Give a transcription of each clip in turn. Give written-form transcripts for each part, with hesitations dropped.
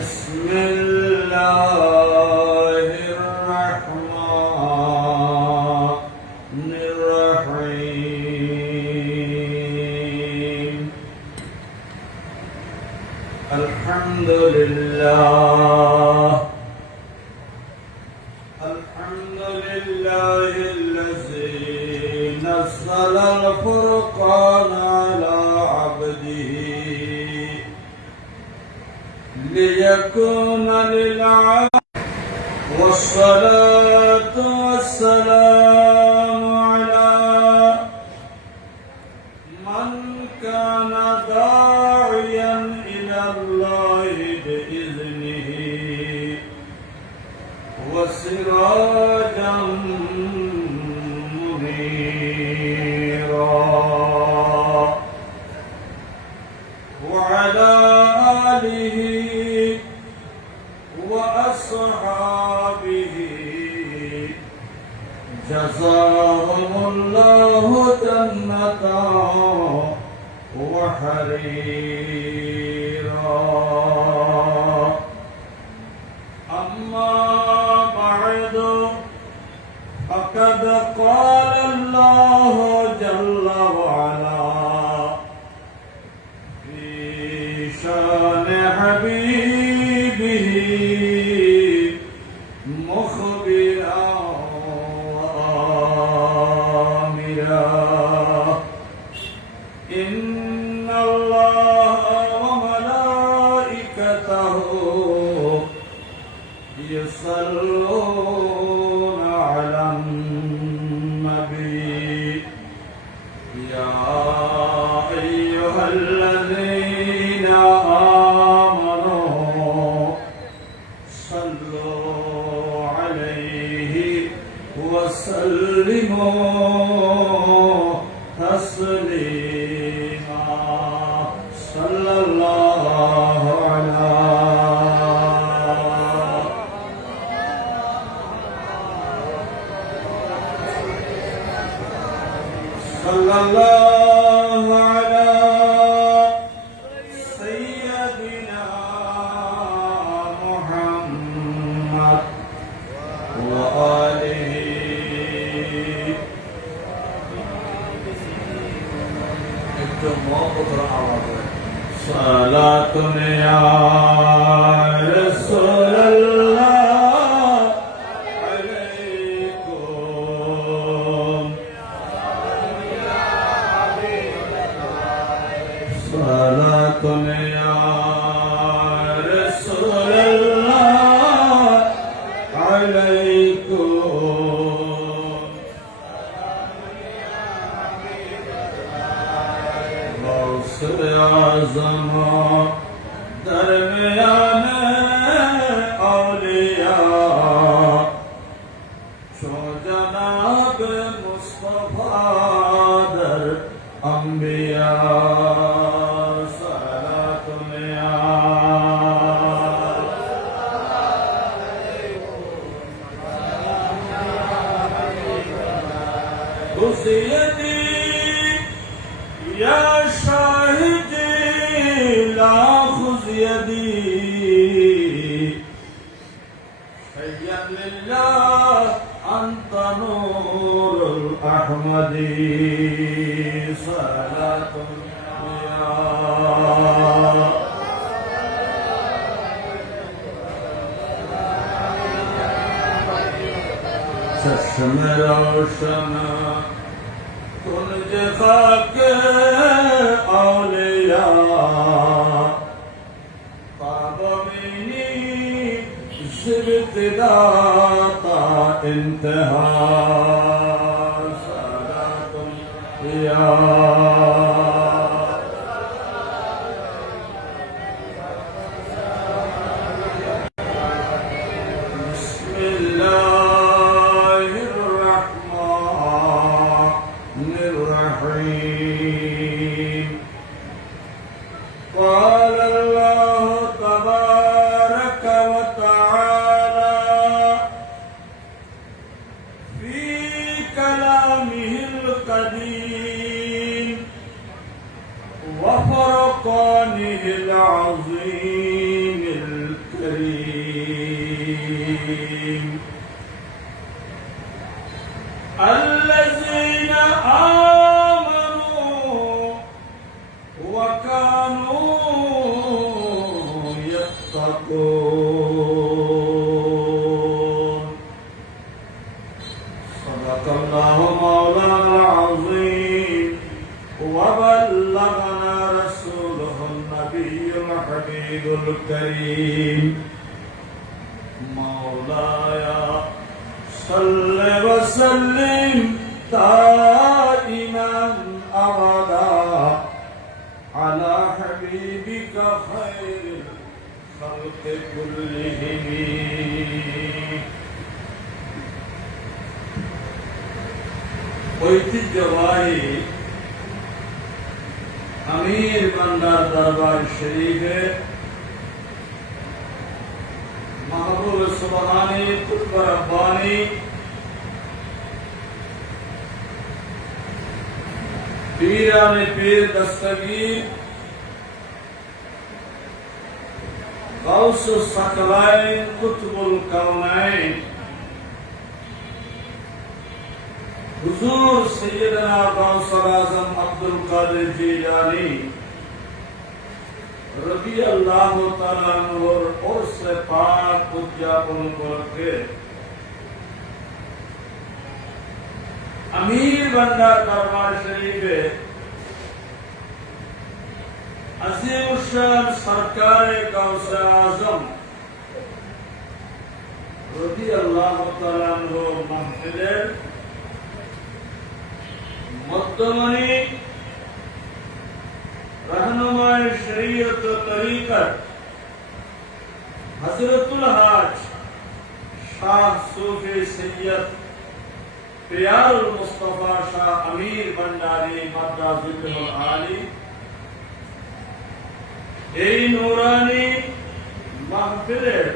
بسم الله الرحمن الرحيم الحمد لله الذي نزل الفرقان على عبده ليكون للعالمين والصلاة والسلام على من كان داعيا إلى الله بإذنه وسراجا منيرا وعلى آله وأصحابه جزاهم الله جنة وحريرا أما بعد فقد قال الله جل وعلا في شان حبيبه مخبرا وآمرا إن الله وملائكته يصلون على النبي يا أيها الذين آمنوا صلوا عليه وسلموا تسليما صلى الله على صلى الله على سيدنا محمد وآله صلاة يا رسول الله عليكم صلاة يا رسول الله عليكم غوث اعظم درمیان اولیاء شو جناب مصطفیٰ در انبیاء سيدي يا شاهدي لا خذ يدي حيا لله أنت نور الأحمدي صلاة يا چشم روشن کنج خاک اولیاء پابینی سے ابتدا تا انتہا صلاة یا قال الله تبارك وتعالى في كلامه القديم وفرقانه العظيم يتقون صدق الله مولانا العظيم وبلغنا رسوله النبي الحبيب الكريم مولاي صل وسلم دائما أبدا على حبيبك خير الخلق كلهم ঐতিহ্যবাহী আমির বান্দার দরবার শরীফে মাহবুব সুবহানী কুতুব রব্বানী পীরানে পীর দস্তগীর গাউসুস সাকলাইন কুতুবুল কাউনাইন হুজুর সৈয়দনা গাউসুল আজম আব্দুল কাদের জিলানী রাদিয়াল্লাহু তাআলা আনহুর ওরসে পাক উদযাপন উপলক্ষে আমির বান্দার দরবার শরীফে আজিমুশ-শান সরকারে গাউসে আজম রাদিয়াল্লাহু তাআলা আনহু মাহফিলের মধ্যমণি रहनुमाए शरीयत व तरीकत हजरतुल हाज शाह सूफी सैयद प्यारुल मुस्तफा शाह अमीर भंडारी मद्राजुल आली এই নূরানী মাহফিলের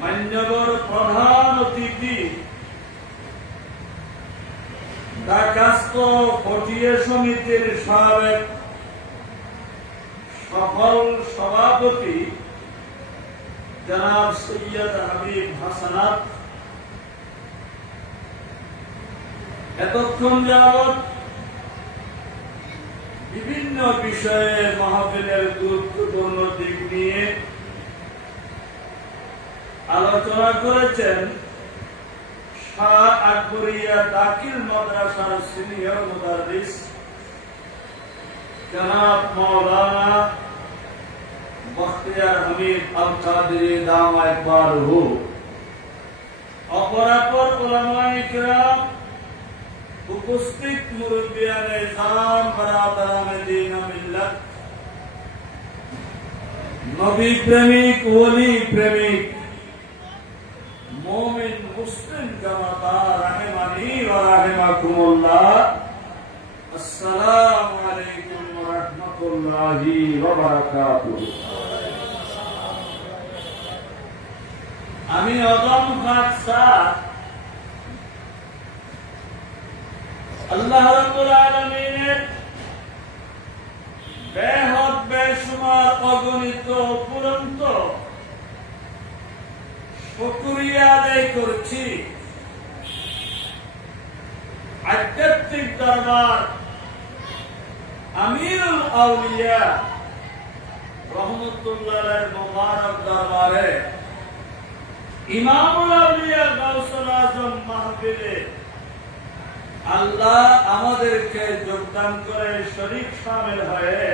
মান্যবর প্রধান অতিথি ঢাকাস্থ পটিয়া সমিতির সাবেক সফল সভাপতি জনাব সৈয়দ হাবিব হাসানাত এতক্ষণ যাবৎ বিভিন্ন বিষয়ে মাহফিলের গুরুত্বপূর্ণ দিক নিয়ে আলোচনা করেছেন শাহ আকবরিয়া দাখিল মাদ্রাসার সিনিয়র মুদাররিস জনাব মাওলানা বখতিয়ার হামিদ আল কাদরি দামাত বারহু অপরাপর উলামায়ে কিরাম উপস্থিত মুরব্বিয়ানে ইসলাম বারাদারানে দ্বীন মিল্লাত নবী প্রেমিক ওলি প্রেমিক মুমিন মুসলিম জামাতা রাহিমানি ওয়া রাহিমাকুমুল্লাহ আসসালামু আলাইকুম ওয়া রাহমাতুল্লাহি ওয়া বারাকাতুহু আমি আদম খাকসা আল্লাহ রাব্বুল আলামিনের বেহদ বেশুমার অগণিত অপুরন্ত শুকরিয়া আদায় করছি আধ্যাত্মিক দরবার আমিরুল আউলিয়া রহমতুল্লাহের মুবারক দরবারে ইমামুল আউলিয়া গাউসুল আজম মাহফিলে আল্লাহ আমাদেরকে যোগদান করে শরীক শামিল হয়ে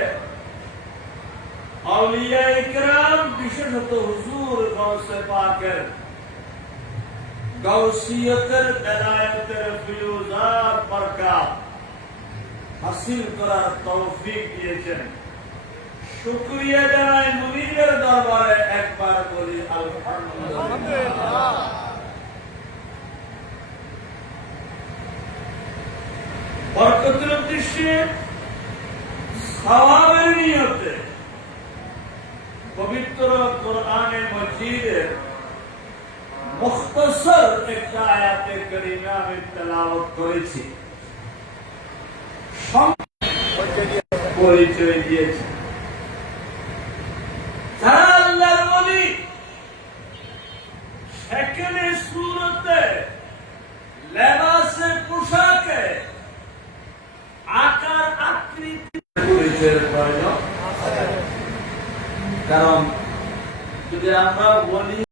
আউলিয়া ইকরাম বিশেষত হুজুর গাউসে পাকের গাউসিয়তের বেলায়েতের ফিউজাত বরকত হাসিল করার তৌফিক দিয়েছেন শুকরিয়া জানাই মুনিরের দরবারে একবার বলি আলহামদুলিল্লাহ বরকতের উদ্দেশ্যে সওয়াবের নিয়তে পবিত্র কোরআনে মজিদের মুখতসর একটা আয়াতে কারিমা আমি তেলাওয়াত করেছি পরিচয় দিয়েছি যারা আল্লাহর ওলি সেখানে সুরতে লেবাসে পোশাকে আকার আকৃতি পরিচয়ের প্রয়োজন কারণ যদি আমরা বলি